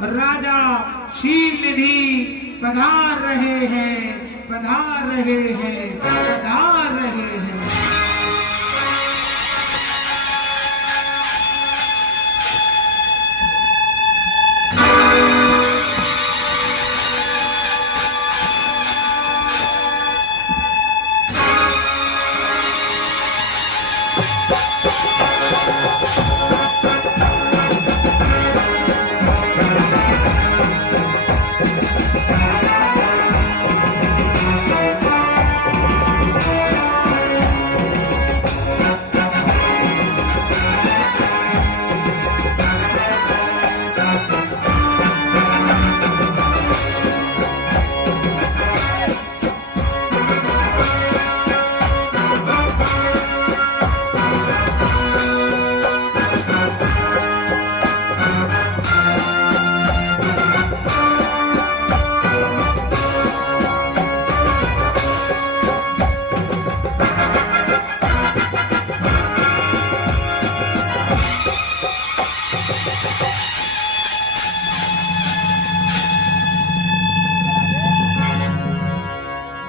राजा शील निधि पधार रहे हैं, पधार रहे हैं, पधार रहे हैं।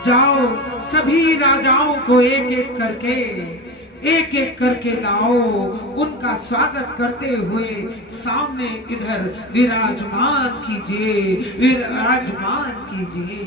जाओ सभी राजाओं को एक एक करके लाओ, उनका स्वागत करते हुए सामने इधर विराजमान कीजिए, विराजमान कीजिए।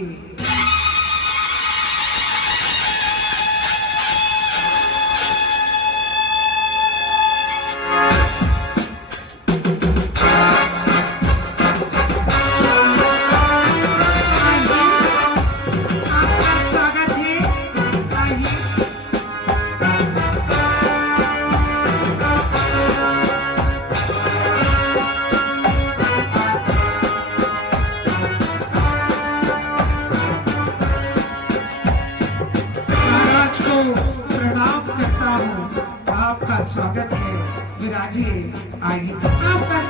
स्वागत है, विराजिए, आइए, आपका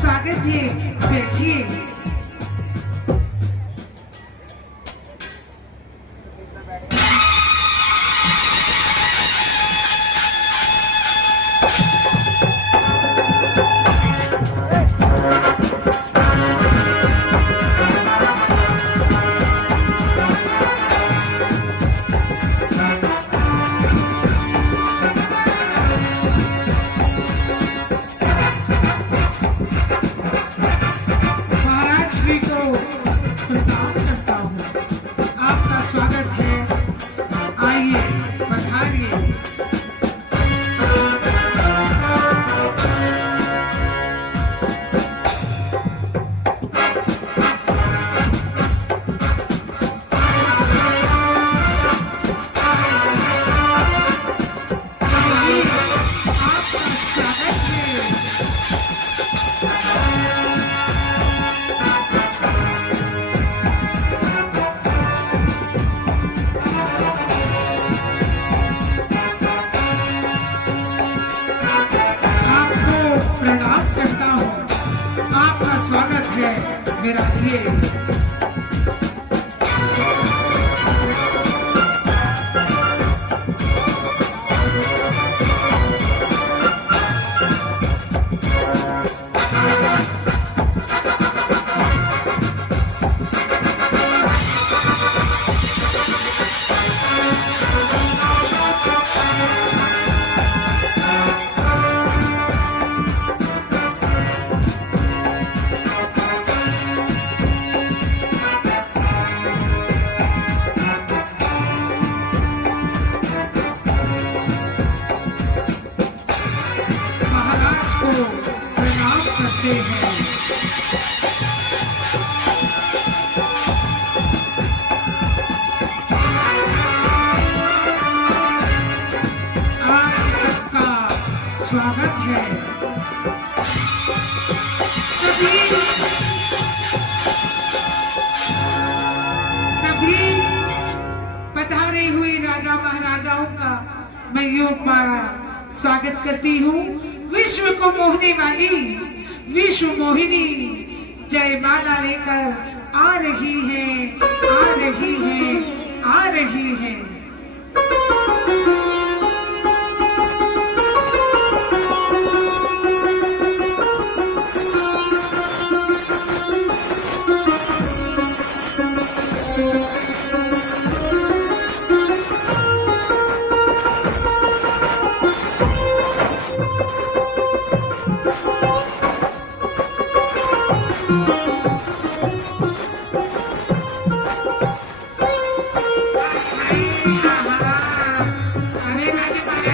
स्वागत है, बैठिए। प्रणाम करता हूँ, आपका स्वागत है, विराजिए। प्रणाम करते हैं। आप सबका स्वागत है। सभी पधारे हुए राजा महाराजाओं का मैं योग स्वागत करती हूँ। विश्व को मोहने वाली विश्व मोहिनी जयमाला लेकर आ रही है, आ रही है, आ रही है।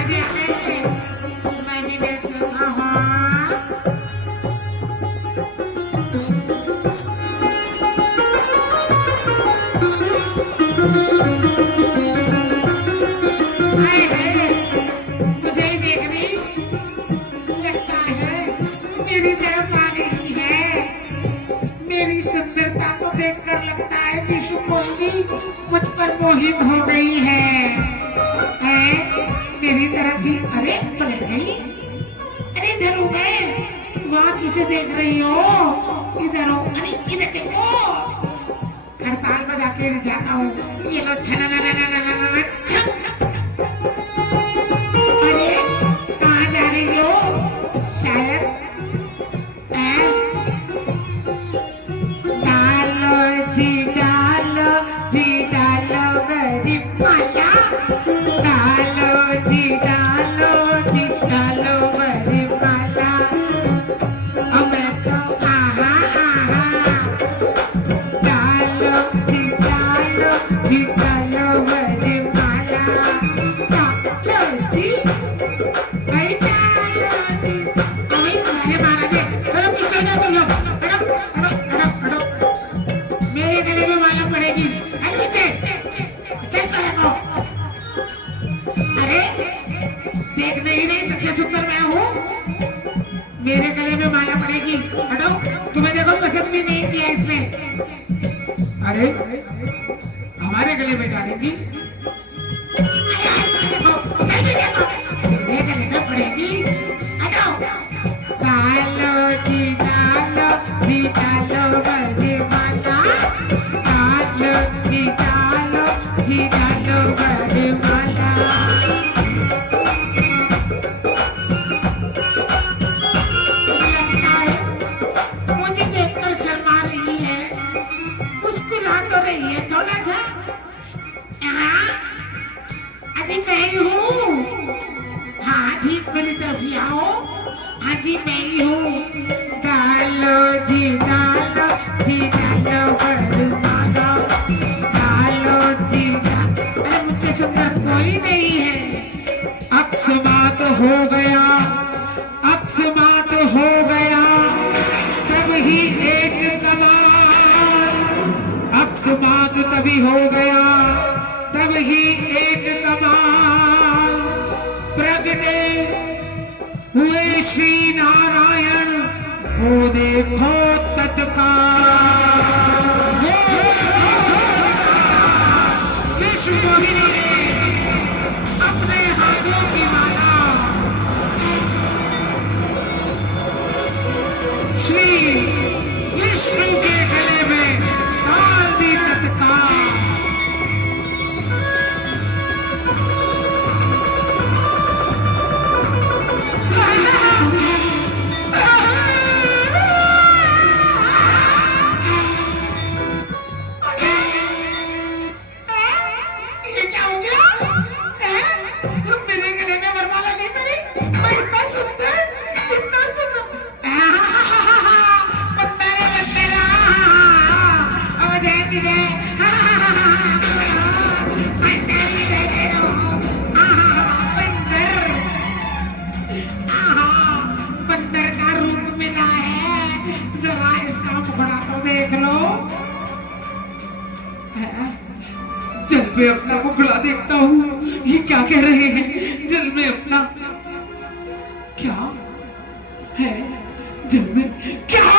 मैं भी देखूंगा। हाँ मुझे देखने लगता है मेरी तरफ आ रही है। मेरी सुंदरता को देखकर लगता है विश्व मोहिनी मुझ पर मोहित हो गई है। मेरी तरफ भी अरे पलट गई। अरे इधर हूँ मैं, वहाँ किसे देख रही हो? इधर हो, अरे इधर देखो। हड़ताल बजा के जाता हूँ। ये लो छना ना ना ना ना ना ना। अरे कहाँ जा रही हो? शायद डालो जी डालो मेरी माला। डालो जी डालो मेरी माला। अब मैं तो आहा आहा। डालो जी डालो मेरी माला। डालो जी भाई डालो जी। अभी तुम्हारे महाराज चलो पीछे हो जाओ तुम लोग। हटो मेरे गले में माला पड़ेगी। अरे पीछे चल चलो। अरे देख नहीं सत्य सुंदर मैं हूँ। मेरे गले में माला पड़ेगी। हटो, तुम्हें देखो पसंद भी नहीं किया इसने। अरे हमारे गले में डालेगी। मेरे गले में पड़ेगी। हटो। डालो जी डालो मेरी माला। डालो जी डालो मेरी माला। मुझे देखकर शर्मा रही है, मुस्कुरा तो रही है थोड़ा सा। अरे मैं ही हूँ। हाँ ठीक मेरी तरफ ही आओ। हाँ जी मैं ही हूँ। डालो जी डालो मेरी माला। डालो जी डालो। अरे मुझसे सुंदर कोई नहीं है। अकस्मात हो गया तब ही एक कमाल। अकस्मात तभी हो गया तब ही एक कमाल। प्रगटे हुए श्री नारायण वो देखो तत्काल। विश्व मोहिनी ने अपने हाथों की माला श्री विष्णु के गले में डाल दी तत्काल। ये क्या हो गया? मेरे गले में वरमाला नहीं पड़ी। मैं इतना सुंदर बंदर का रूप मिला है। जरा इसका मुखड़ा तो देख लो। जल में अपना मुखड़ा देखता हूँ। ये क्या कह रहे हैं? जल में अपना क्या है? जल में क्या?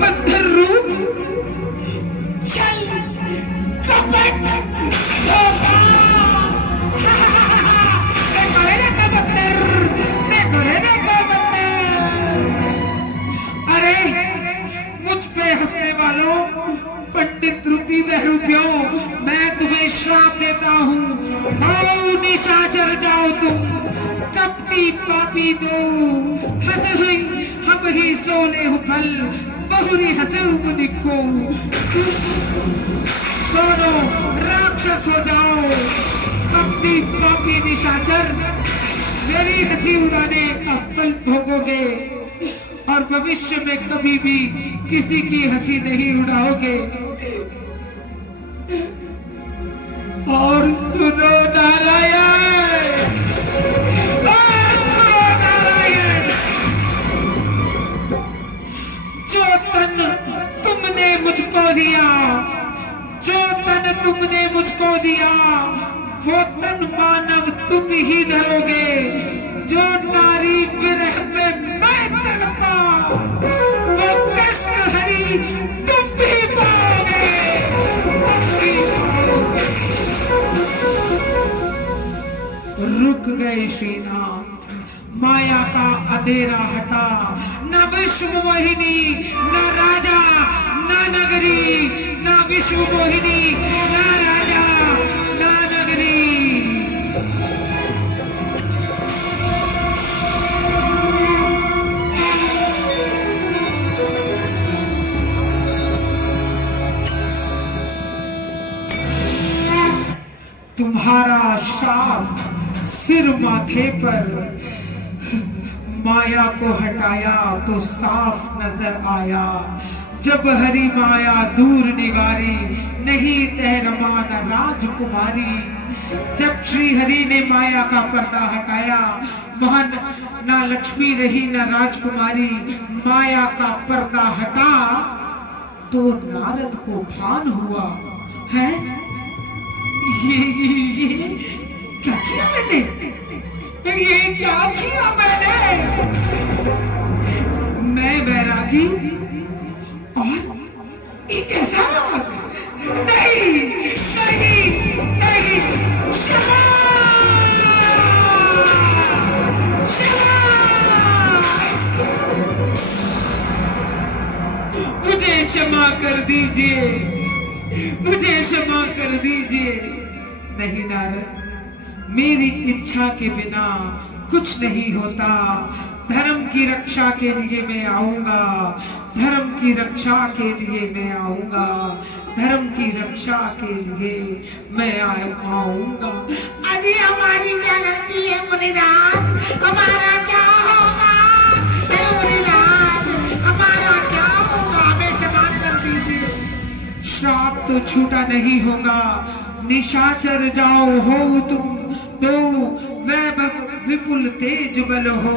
बंदर रूप चल कपट अरे मुझ पे हंसने वालों, पंडित रूपी बहरूपियों, मैं तुम्हें श्राप देता हूँ। आओ निशाचर जाओ तुम कपटी पापी दो। हंस हुई हम ही सोने हो फल बहुरी हंसे मुनिको। दोनों राक्षस हो जाओ कपटी पापी निशाचर। मेरी हंसी उड़ाने का फल भोगोगे और भविष्य में कभी भी किसी की हंसी नहीं उड़ाओगे। और सुनो नारायण, और सुनो नारायण, जो तन तुमने मुझको दिया, जो तन तुमने मुझको दिया, वो तन मानव तुम ही धरोगे। जो नारी विरह में मैं तड़पा, वो कष्ट हरी तुम भी पाओगे, तुम भी पाओगे। रुक गए श्रीनाथ, माया का अंधेरा हटा, न विश्व मोहिनी, न राजा, न नगरी, न विश्व मोहिनी, न राजा, न नगरी। तुम्हारा शाप सिर माथे पर, माया को हटाया तो साफ नजर आया। जब हरि माया दूर निवारी, नहीं तह रमान राजकुमारी। जब श्री हरि ने माया का पर्दा हटाया, वहां ना लक्ष्मी रही न राजकुमारी। माया का पर्दा हटा तो नारद को भान हुआ है, ये क्या किया मैंने, ये क्या किया मैंने। मैं बैरागी और ये कैसा लोग, नहीं नहीं नहीं, क्षमा क्षमा, मुझे क्षमा कर दीजिए, मुझे क्षमा कर दीजिए। नहीं नारद, मेरी इच्छा के बिना कुछ नहीं होता। धर्म की रक्षा के लिए मैं आऊंगा, धर्म की रक्षा के लिए मैं आऊंगा, धर्म की रक्षा के लिए मैं आऊंगा। अजी हमारी क्या गलती है मुनिराज, हमारा क्या होगा मुनिराज, हमारा क्या होगा, हमें क्षमा कर दीजिए। श्राप तो छूटा नहीं होगा, निशाचर जाओ हो तुम तो वैभव विपुल तेज बल हो।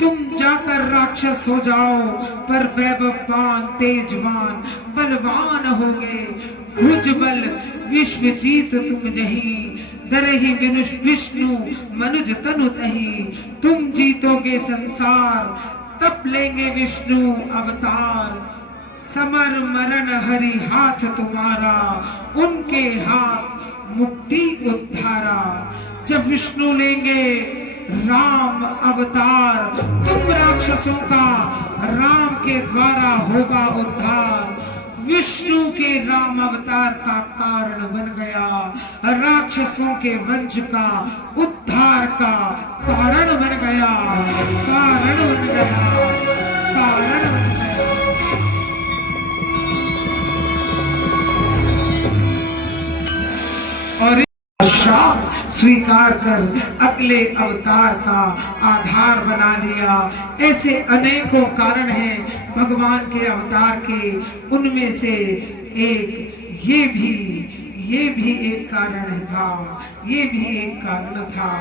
तुम जाकर राक्षस हो जाओ, पर वैभववान तेजवान बलवान होगे। भुज बल विश्व जीत तुम जहीं, दरहि विष्णु मनुज तनु तहीं। तुम जीतोगे संसार, तब लेंगे विष्णु अवतार। समर मरण हरि हाथ तुम्हारा, उनके हाथ मुक्ति उद्धारा। जब विष्णु लेंगे राम अवतार, तुम राक्षसों का राम के द्वारा होगा उद्धार। विष्णु के राम अवतार का कारण बन गया, राक्षसों के वंश का उद्धार का कारण बन गया, कारण बन गया, कारण बन गया। और श्राप स्वीकार कर अगले अवतार का आधार बना लिया। ऐसे अनेकों कारण हैं भगवान के अवतार के, उनमें से एक ये भी एक कारण था, ये भी एक कारण था,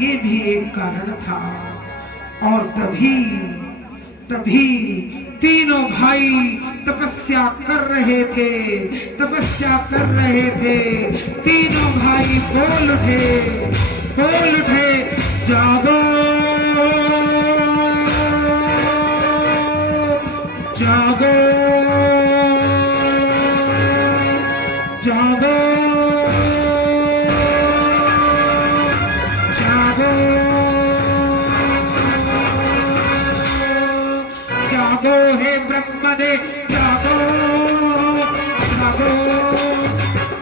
ये भी एक कारण था। और तभी तीनों भाई तपस्या कर रहे थे, तपस्या कर रहे थे। तीनों भाई बोल उठे, जागो जागो जागो जागो जागो हे ब्रह्मदेव, जागो जागो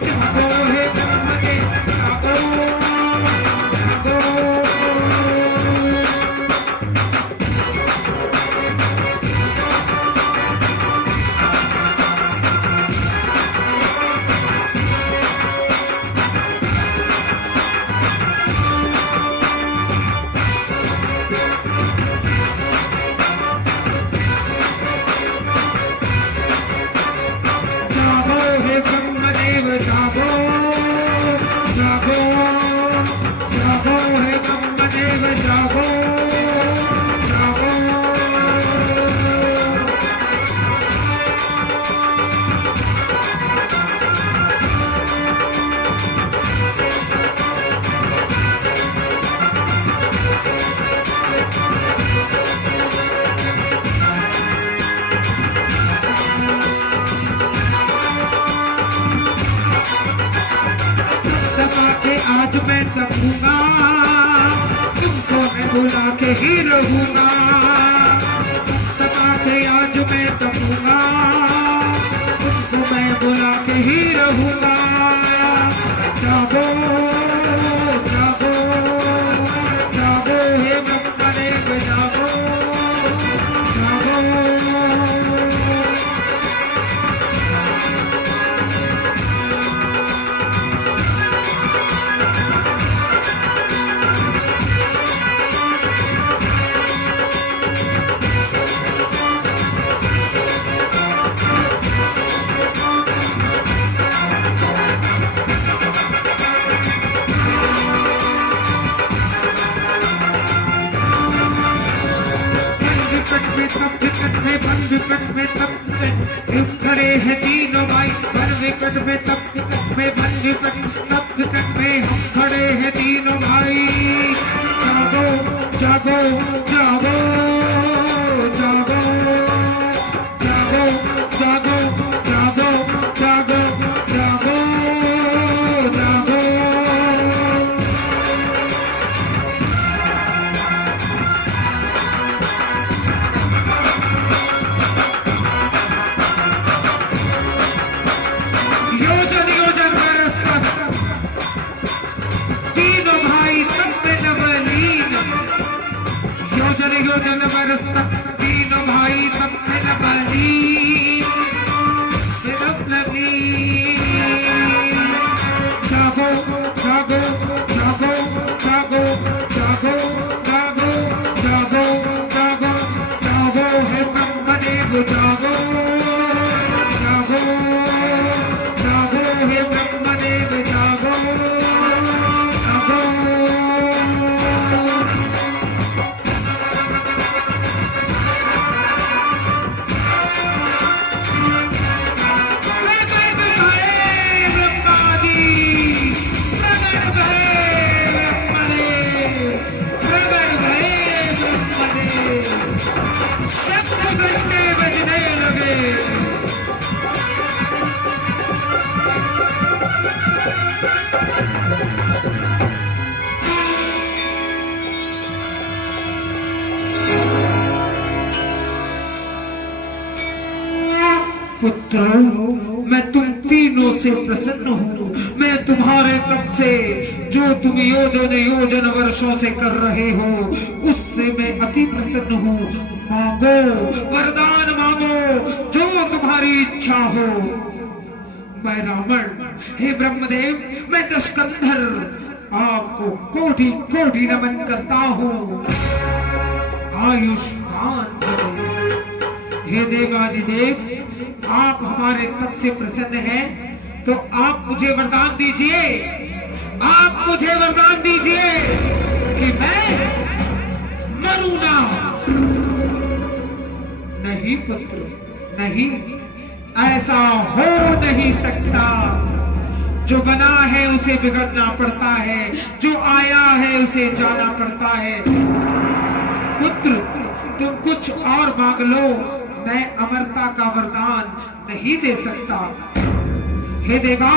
जागो हे ब्रह्मदेव, जागो जागो जागो जागो हे ब्रह्मदेव जागो जागो। आज मैं तकूंगा तुमको मैं बुला के ही रहूंगा। तका के आज मैं तकूंगा तुमको मैं बुला के ही रहूंगा। जागो जागो जागो हे ब्रह्मदेव जागो जागो। खड़े हैं तीनों भाई भर विकट में तब विकट में भर विकट तब विकट में हम खड़े हैं तीनों भाई। जागो जागो जागो जागो जागो जागो जागो जागो जागो जागो। योजन योजन बरस तक तीनों भाई तब में नवलीन। योजन योजन बरस तक तीनों भाई तब में नवलीन नवलीन। जागो जागो जागो जागो जागो जागो जागो जागो जागो हे ब्रह्मदेव जागो जागो जागो हे ब्रह्मदेव जागो जागो। प्रगट भये ब्रह्मा जी प्रगट भये ब्रह्मदेव प्रगट भये ब्रह्मदेव। शब्द घंटे बजने लगे। पुत्रों मैं तुम तीनों से प्रसन्न हूँ। मैं तुम्हारे तप से जो तुम योजन योजन वर्षों से कर रहे हो उससे मैं अति प्रसन्न हूँ। मांगो वरदान मांगो जो तुम्हारी इच्छा हो। मैं रावण हे ब्रह्मदेव मैं दशकंधर आपको कोटि कोटि नमन करता हूँ। आयुष्मान भव। हे देवादिदेव आप हमारे तप से प्रसन्न हैं तो आप मुझे वरदान दीजिए। आप मुझे वरदान दीजिए कि मैं मरूं ना। नहीं पुत्र नहीं, ऐसा हो नहीं सकता। जो बना है उसे बिगड़ना पड़ता है, जो आया है उसे जाना पड़ता है। पुत्र तुम कुछ और मांग लो, मैं अमरता का वरदान नहीं दे सकता। हे देवा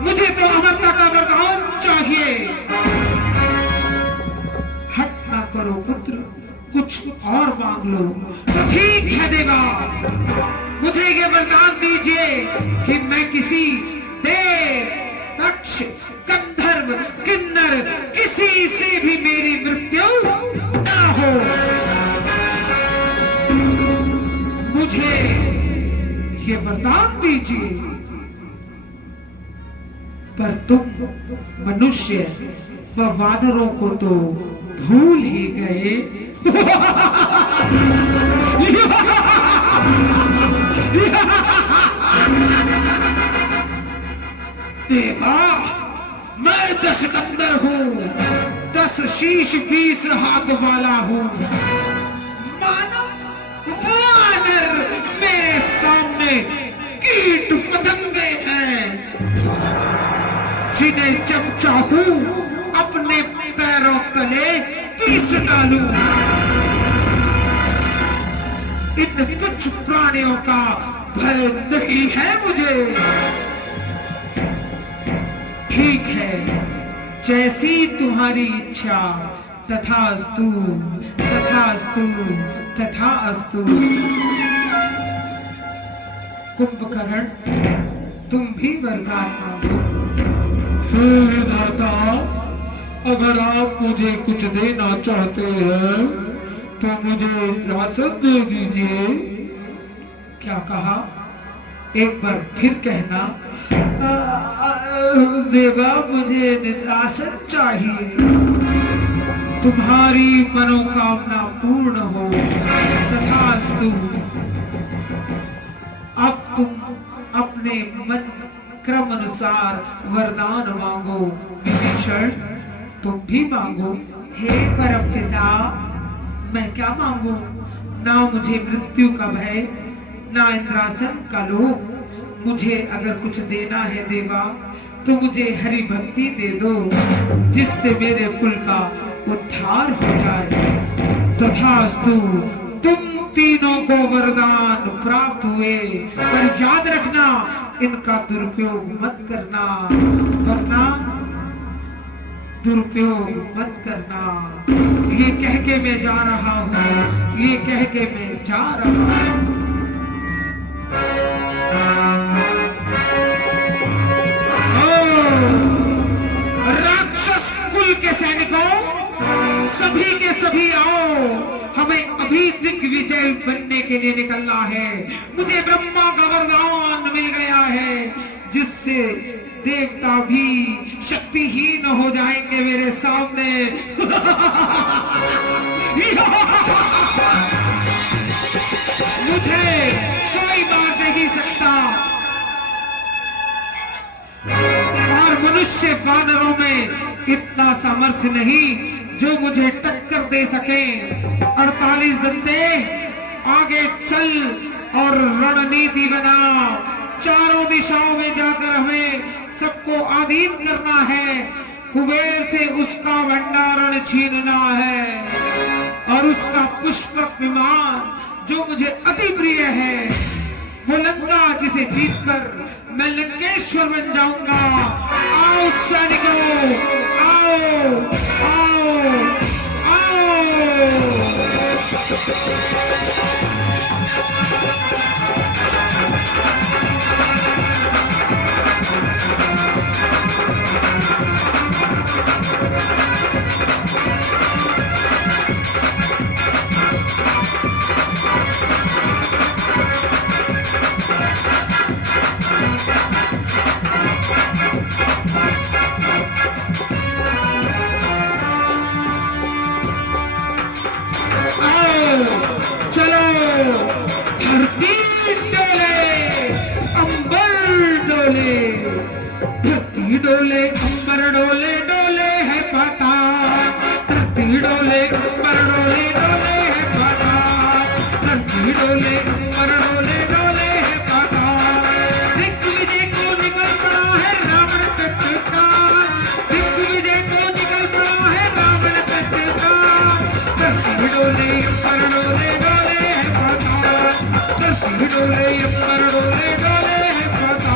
मुझे तो अमरता का वरदान चाहिए। हट ना करो पुत्र, कुछ और मांग लो। तो ठीक है देवा, मुझे ये वरदान दीजिए कि मैं किसी देव, दक्ष, गंधर्व, किन्नर किसी से भी मेरी मृत्यु ना हो। मुझे ये वरदान दीजिए। पर तुम मनुष्य व वानरों को तो भूल ही गए। देवा मैं 10 कंदर हूँ, 10 शीश 20 हाथ वाला हूँ। मानो वानर मेरे सामने कीट पतंगे हैं, जिन्हें जब चाहूं अपने पैरों तले पीस डालूं। इन तुच्छ प्राणियों का भय नहीं है मुझे। ठीक है, जैसी तुम्हारी इच्छा, तथास्तु तथास्तु तथास्तु। कुंभकर्ण, तुम भी वरदान मांगो। हे विधाता, अगर आप मुझे कुछ देना चाहते हैं तो मुझे विरासत दे दीजिए। क्या कहा? एक बार फिर कहना। देवा, मुझे विरासत चाहिए। तुम्हारी मनोकामना पूर्ण हो, तथास्तु। अब तुम अपने मन क्रम अनुसार वरदान मांगो। विभीषण, तुम भी मांगो। हे परमपिता, मैं क्या मांगू? ना मुझे मृत्यु का भय, ना इंद्रासन का लोभ। मुझे अगर कुछ देना है देवा, तो मुझे हरि भक्ति दे दो, जिससे मेरे कुल का उद्धार हो जाए। तथास्तु। तुम तीनों को वरदान प्राप्त हुए, पर याद रखना इनका दुरुपयोग मत करना, वरना दुरुपयोग मत करना। ये कह के मैं जा रहा हूँ, ये कह के मैं जा रहा हूँ। राक्षस कुल के सैनिकों, सभी के सभी आओ, हमें अभी दिग्विजय बनने के लिए निकलना है। मुझे ब्रह्मा का वरदान मिल गया है, जिससे देवता भी शक्तिहीन हो जाएंगे मेरे सामने। मुझे कोई मार नहीं सकता। और मनुष्य वानरों में इतना सामर्थ्य नहीं जो मुझे टक्कर दे सके। 48 दंते, आगे चल और रणनीति बना। चारों दिशाओं में जाकर हमें सबको अधीन करना है। कुबेर से उसका भंडारण छीनना है, और उसका पुष्पक विमान जो मुझे अति प्रिय है, वो लंका जिसे जीतकर मैं लंकेश्वर बन जाऊंगा। आओ सैनिकों, आओ आओ आओ। चलो, धरती डोले, अंबर डोले, धरती डोले, अंबर डोले, डोले है पता। धरती डोले, अंबर डोले, डोले है पता। धरती डोले, अंबर डोले, डोले है पता। दिग्विजय को निकल पड़ा है रावण कटका। दिग्विजय को निकल पड़ा है रावण कटका। धरती डोले, अंबर डोले, डोले है पता। धरती डोले, अंबर डोले, डोले है पता।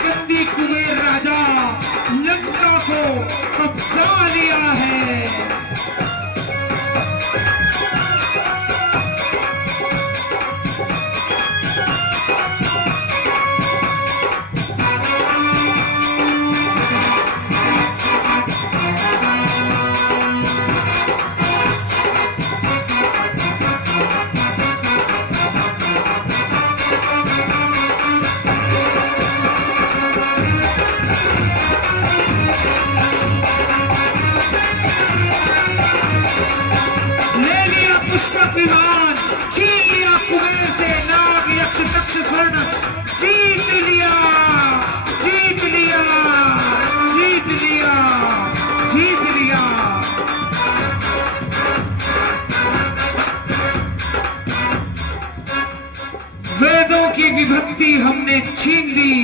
बंदी कुबेर राजा लंका को कब्जा लिया है। पुष्पक विमान छीन लिया कुबेर से, नाग यक्ष तक्ष स्वर्ण जीत लिया, जीत लिया, जीत लिया, जीत लिया। वेदों की विभक्ति हमने छीन ली।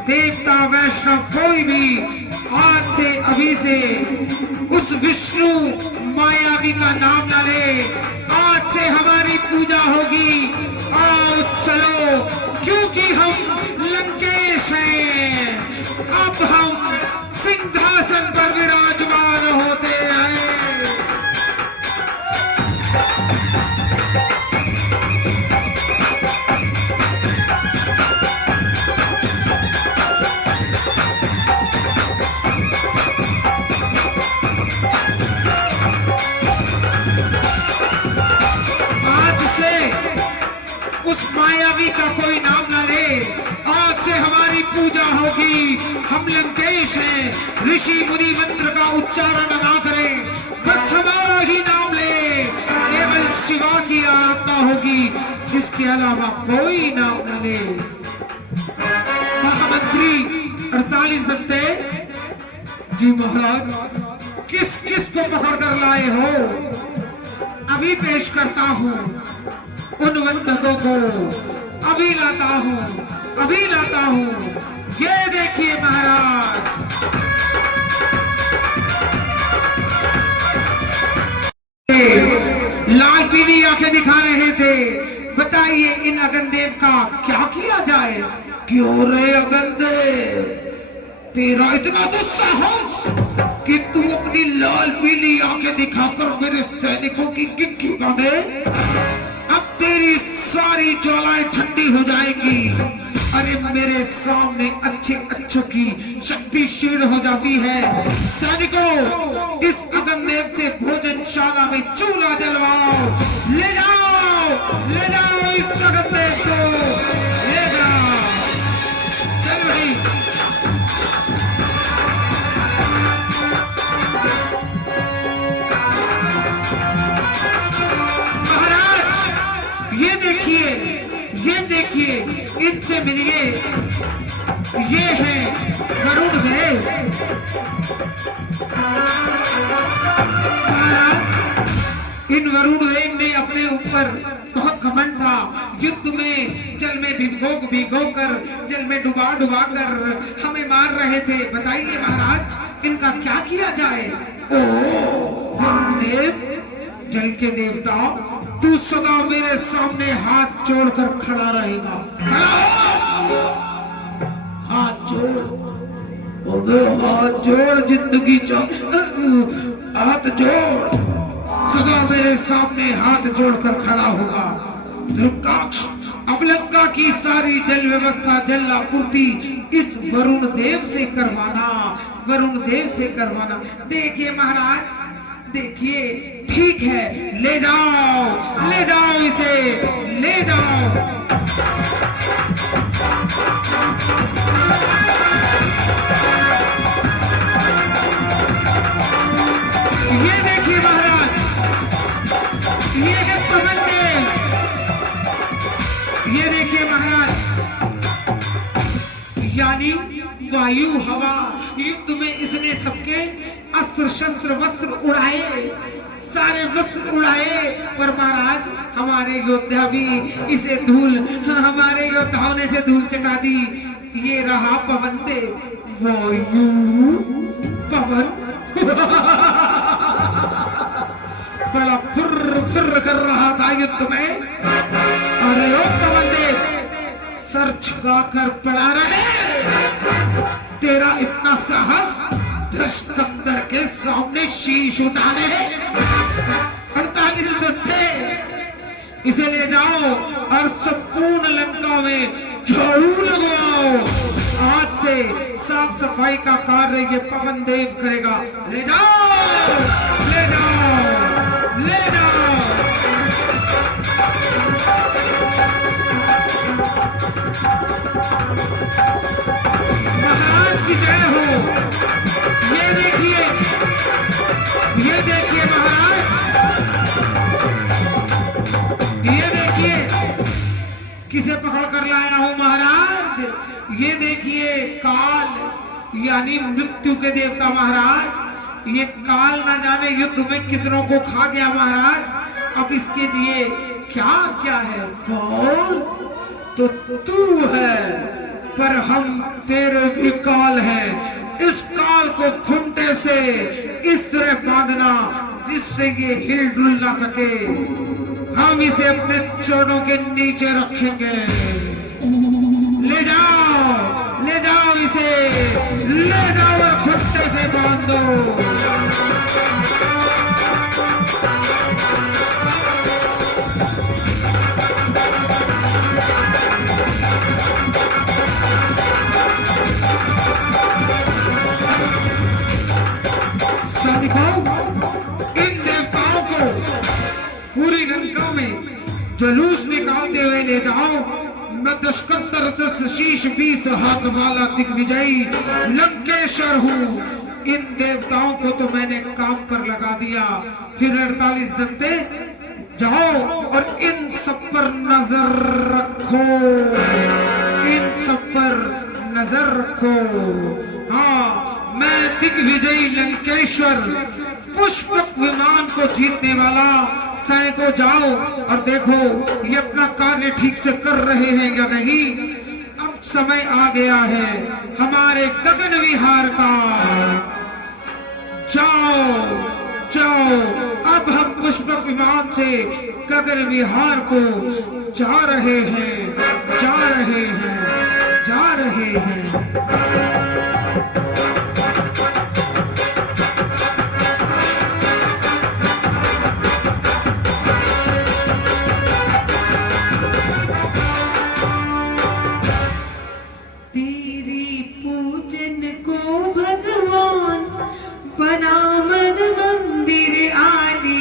देवता वैष्णव कोई भी आज से अभी से उस विष्णु मायावी का नाम न ले। आज से हमारी पूजा होगी। आओ चलो, क्योंकि हम लंकेश हैं। अब हम सिंहासन पर विराजमान होते हैं। उस मायावी का कोई नाम न ले। आज से हमारी पूजा होगी। हम लंकेश हैं। ऋषि मुनि मंत्र का उच्चारण ना करें, बस हमारा ही नाम ले। केवल शिवा की आराधना होगी, जिसके अलावा कोई नाम न ले। महामंत्री 48 दत्ते जी महाराज, किस किस को पकड़ कर लाए हो? अभी पेश करता हूँ उन वंदकों को। अभी लाता हूँ, अभी लाता हूँ। ये देखिए महाराज, लाल पीली आंखें दिखा रहे थे। बताइए इन अगनदेव का क्या किया जाए? क्यों रे अगनदेव, तेरा इतना दुस्साहस कि तू अपनी लाल पीली आंखें दिखाकर मेरे सैनिकों की किक्की बांधे? अब तेरी सारी ज्वालाएं ठंडी हो जाएंगी। अरे मेरे सामने अच्छे अच्छों की शक्ति क्षीण हो जाती है। सैनिकों, इस अगनदेव से भोजनशाला में चूल्हा जलवाओ। ले जाओ, ले जाओ इस अगनदेव को, ले जाओ। चल भाई। महाराज, ये देखिए, ये देखिए, इनसे मिलिए। ये है वरुण देव। इन वरुण देव ने अपने ऊपर बहुत घमंड था। युद्ध में जल में भिगो कर, जल में डुबा कर हमें मार रहे थे। बताइए महाराज, इनका क्या किया जाए? ओ वरुण देव, जल के देवता, तू सदा मेरे सामने हाथ जोड़कर खड़ा रहेगा। हाथ जोड़, हाथ जोड़, जिंदगी हाथ जोड़, सदा मेरे सामने हाथ जोड़कर खड़ा होगा। ध्रुवराक्ष, अब लंका की सारी जल व्यवस्था, जल आपूर्ति इस वरुण देव से करवाना, वरुण देव से करवाना। देखिए महाराज, देखिए, ठीक है, ले जाओ, ले जाओ इसे, ले जाओ। ये देखिए महाराज, ये है प्रबंध। ये देखिए महाराज, यानी वायु हवा, युद्ध में इसने सबके अस्त्र शस्त्र वस्त्र उड़ाए, सारे वस्त्र उड़ाए। पर महाराज, हमारे योद्धा भी इसे धूल, हमारे योद्धाओं ने इसे धूल चटा दी। ये रहा पवन देव, वायु पवन बड़ा फुर्र फुर्र कर रहा था युद्ध में। अरे ओ पवन देव, सर झुकाकर पड़ा रहे। तेरा इतना साहस दशकंदर के सामने शीश उठाने। 48 घंटे इसे ले जाओ और संपूर्ण लंका में झाड़ू लगवाओ। आज से साफ सफाई का कार्य ये पवन देव करेगा। ले जाओ, ले जाओ, ले जाओ। महाराज की जय हो। ये देखिए, ये देखिए महाराज, ये देखिए किसे पकड़ कर लाया हूं महाराज। ये देखिए काल यानी मृत्यु के देवता महाराज। ये काल ना जाने युद्ध में कितनों को खा गया महाराज। अब इसके लिए क्या क्या है? कौन तो तू है, पर हम तेरे भी काल हैं। इस काल को खूंटे से इस तरह बांधना जिससे ये हिल डुल ना सके। हम इसे अपने चरणों के नीचे रखेंगे। ले जाओ, ले जाओ इसे, ले जाओ और खूंटे से बांध दो। इन देवताओं को पूरी लंका में जुलूस निकालते हुए ले जाओ। मैं दशकंदर 10 शीश 20 हाथ वाला दिग्विजयी लंकेश्वर हूँ। इन देवताओं को तो मैंने काम पर लगा दिया। फिर 48 दंते जाओ और इन सब पर नजर रखो, इन सब पर नजर रखो। हाँ, मैं दिग्विजयी लंकेश्वर पुष्पक विमान को जीतने वाला। सैनिकों जाओ और देखो ये अपना कार्य ठीक से कर रहे हैं या नहीं। अब समय आ गया है हमारे गगन विहार का। जाओ जाओ, अब हम पुष्पक विमान से गगन विहार को जा रहे हैं, जा रहे हैं, जा रहे हैं। तेरे पूजन को भगवान बना मन मंदिर आदि।